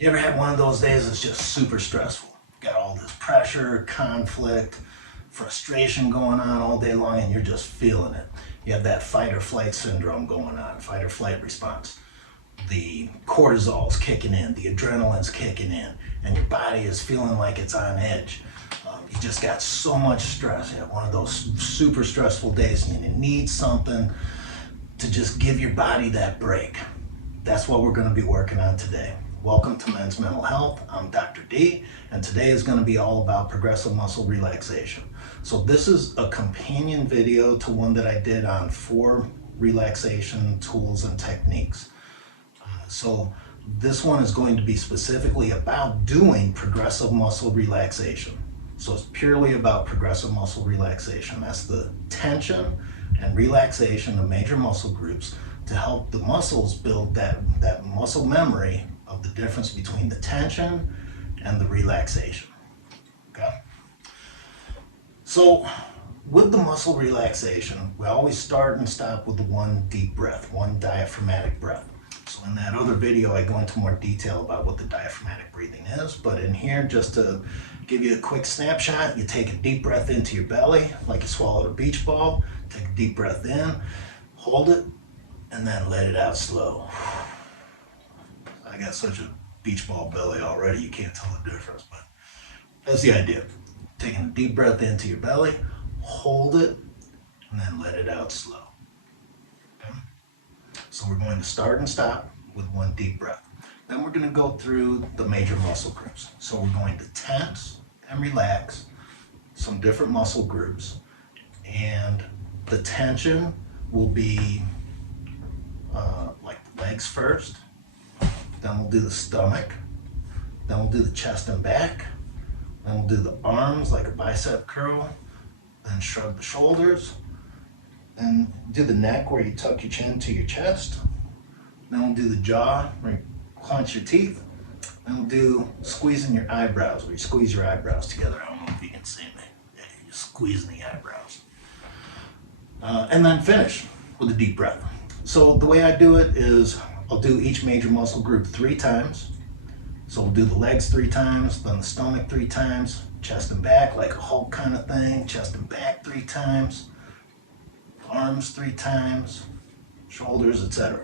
You ever had one of those days that's just super stressful? Got all this pressure, conflict, frustration going on all day long, and you're just feeling it. You have that fight or flight syndrome going on, fight or flight response. The cortisol's kicking in, the adrenaline's kicking in, and your body is feeling like it's on edge. You just got so much stress. You have one of those super stressful days, and you need something to just give your body that break. That's what we're going to be working on today. Welcome to Men's Mental Health. I'm Dr. D, and today is going to be all about progressive muscle relaxation. So this is a companion video to one that I did on 4 relaxation tools and techniques. So this one is going to be specifically about doing progressive muscle relaxation. So it's purely about progressive muscle relaxation. That's the tension and relaxation of major muscle groups to help the muscles build that muscle memory of the difference between the tension and the relaxation. Okay? So with the muscle relaxation, we always start and stop with the one deep breath, one diaphragmatic breath. So in that other video, I go into more detail about what the diaphragmatic breathing is, but in here, just to give you a quick snapshot, you take a deep breath into your belly, like you swallowed a beach ball. Take a deep breath in, hold it, and then let it out slow. I got such a beach ball belly already, you can't tell the difference, but that's the idea. Taking a deep breath into your belly, hold it, and then let it out slow. Okay? So we're going to start and stop with one deep breath. Then we're going to go through the major muscle groups. So we're going to tense and relax some different muscle groups, and the tension will be like the legs first, then we'll do the stomach, then we'll do the chest and back, then we'll do the arms like a bicep curl, then shrug the shoulders, then do the neck where you tuck your chin to your chest, then we'll do the jaw where you clench your teeth, then we'll do squeezing your eyebrows where you squeeze your eyebrows together. I don't know if you can see me. Yeah, you're squeezing the eyebrows. And then finish with a deep breath. So the way I do it is I'll do each major muscle group 3 times. So we'll do the legs 3 times, then the stomach 3 times, chest and back like a Hulk kind of thing, chest and back 3 times, arms 3 times, shoulders, etc.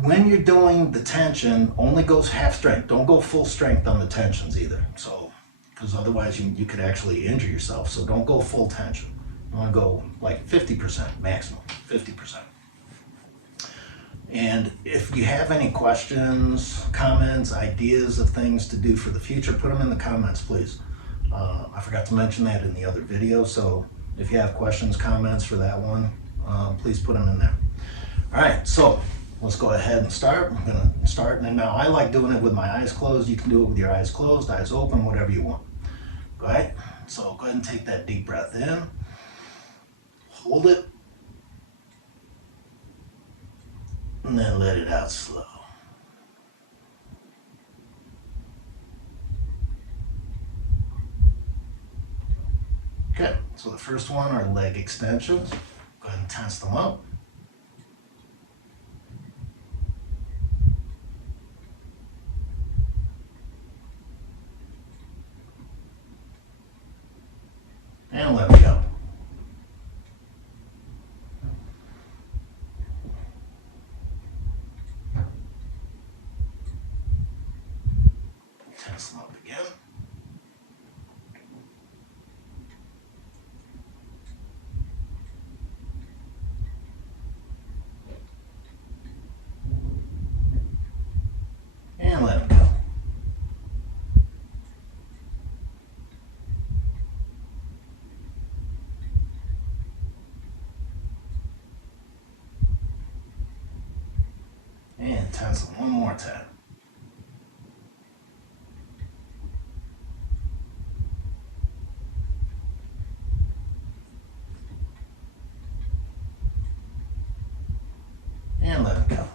When you're doing the tension, only goes half strength. Don't go full strength on the tensions either. So, because otherwise you could actually injure yourself. So don't go full tension. You want to go like 50% maximum, 50%. And if you have any questions, comments, ideas of things to do for the future, put them in the comments, please. I forgot to mention that in the other video, so if you have questions, comments for that one, please put them in there. All right, so let's go ahead and start. I'm going to start, and now I like doing it with my eyes closed. You can do it with your eyes closed, eyes open, whatever you want. All right, so go ahead and take that deep breath in. Hold it, and then let it out slow. Okay, so the first one are leg extensions. Go ahead and tense them up. And let it go. Tense them up again. And let them go. And tense them one more time. And let it go.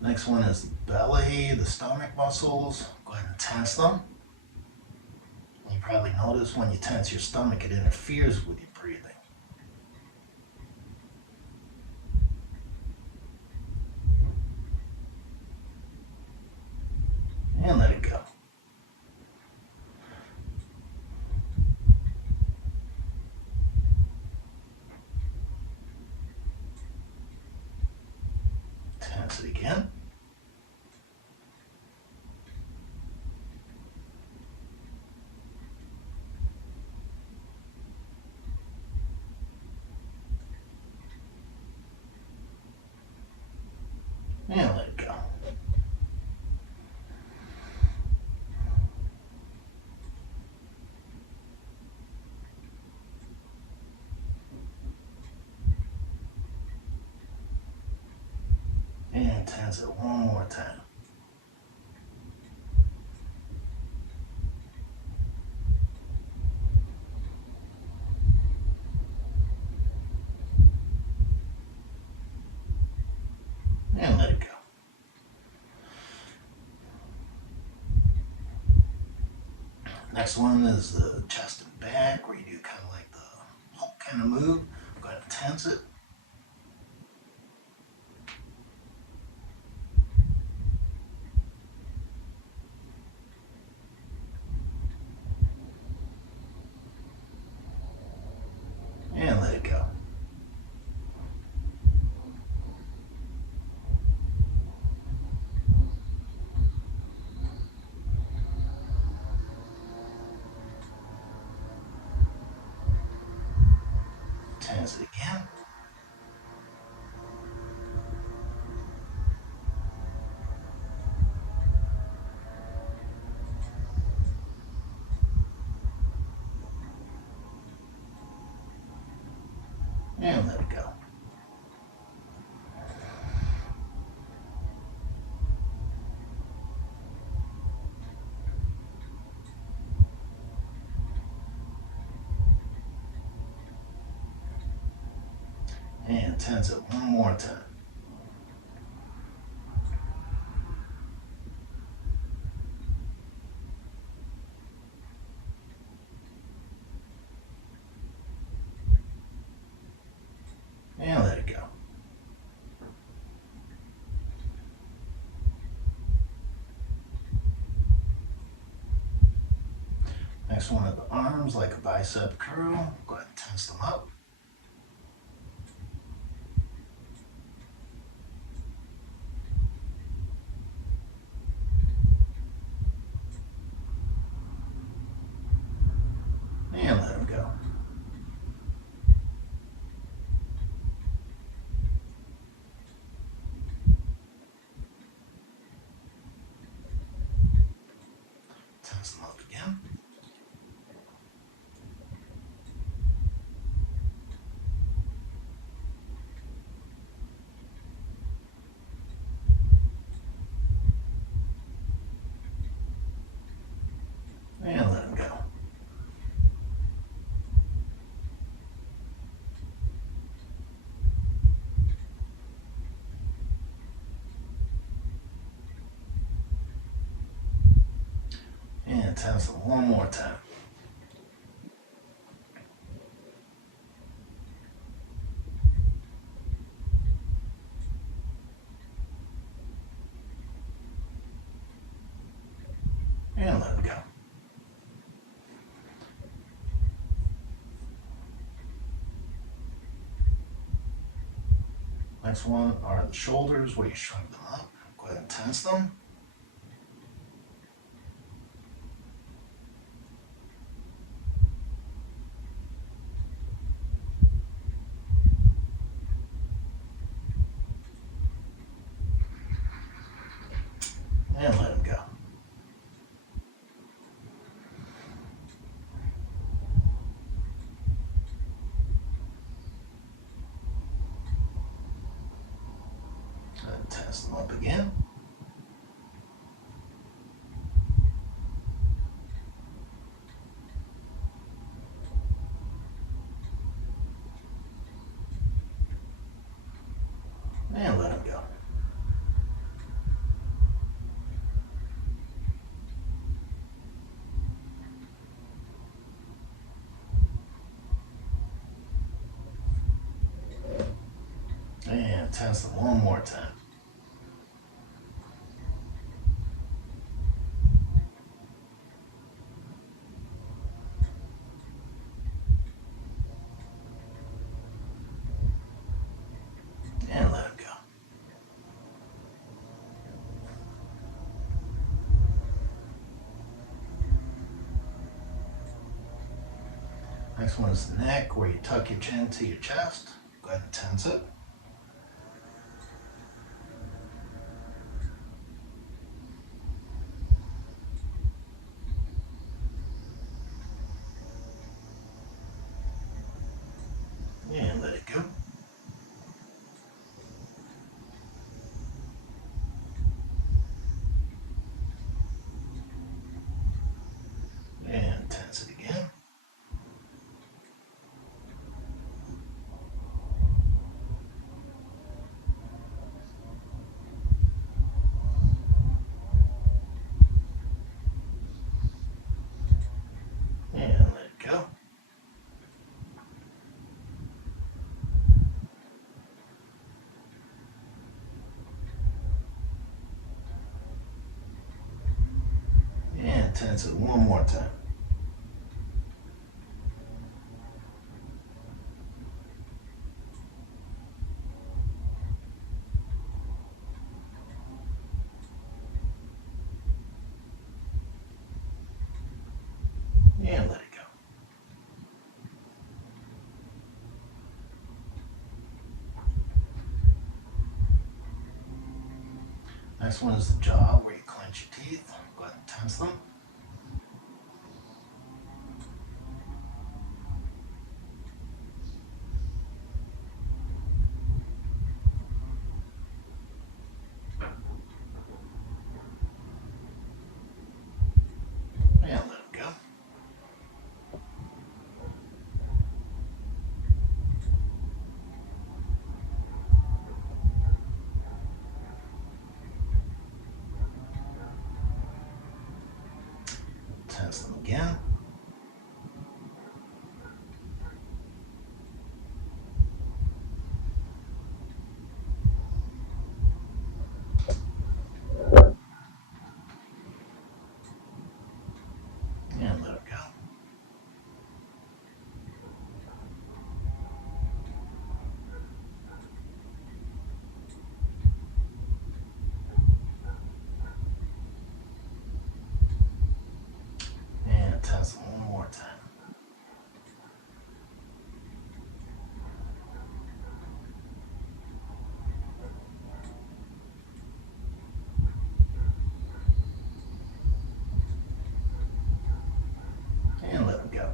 Next one is the belly, the stomach muscles. Go ahead and tense them. You probably notice when you tense your stomach, it interferes with your breathing. Tense it again. And let it go. And tense it one more time. And let it go. Next one is the chest and back, where you do kind of like the Hulk kind of move. Go ahead and tense it. And let it go. Tense it again. And let it go. And tense it one more time. And let it go. Next one of the arms, like a bicep curl. Go ahead and tense them up. And let them go. Tense them up again. And let them go. And tense them one more time. And let it go. Next one are the shoulders, where you shrug them up. Go ahead and tense them. And let them go. And tense them up again. And let them go. And tense them one more time. And let them go. Next one is the neck, where you tuck your chin to your chest. Go ahead and tense it. And let it go. And tense it again. And let it go. And tense it one more time. And let it go. Next one is the jaw, where you clench your teeth. Go ahead and tense them. And let it go. Tense them again. And let it go. And tense them one more time. And let them go.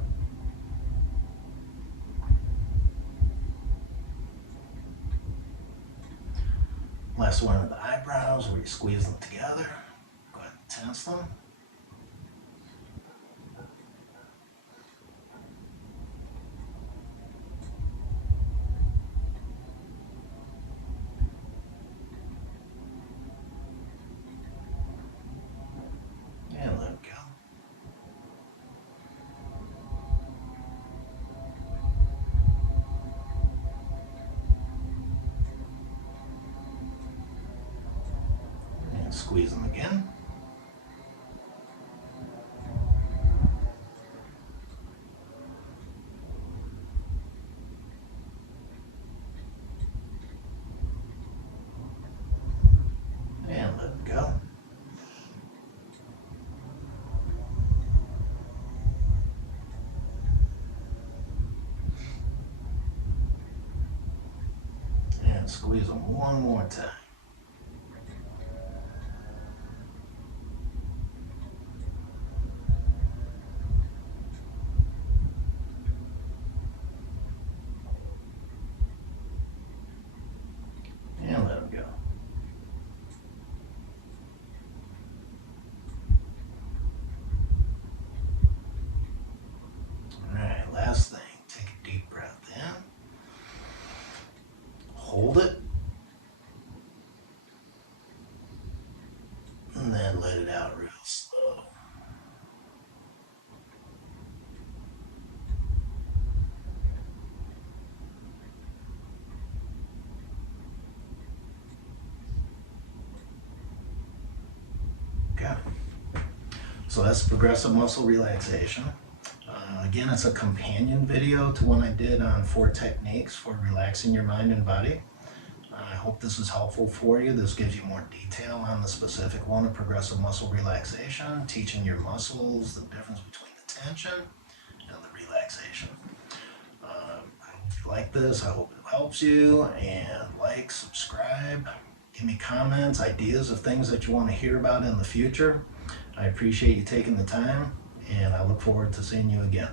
Last one are the eyebrows, where you squeeze them together. Go ahead and tense them. And let it go. And squeeze them again. And let it go. And squeeze them one more time. And let them go. Alright, last thing. Take a deep breath in. Hold it. And then let it out real slow. Okay. So that's progressive muscle relaxation. Again, it's a companion video to one I did on 4 techniques for relaxing your mind and body. I hope this is helpful for you. This gives you more detail on the specific one of progressive muscle relaxation, teaching your muscles the difference between the tension and the relaxation. like this, I hope it helps you, and like, subscribe, give me comments, ideas of things that you want to hear about in the future. I appreciate you taking the time, and I look forward to seeing you again.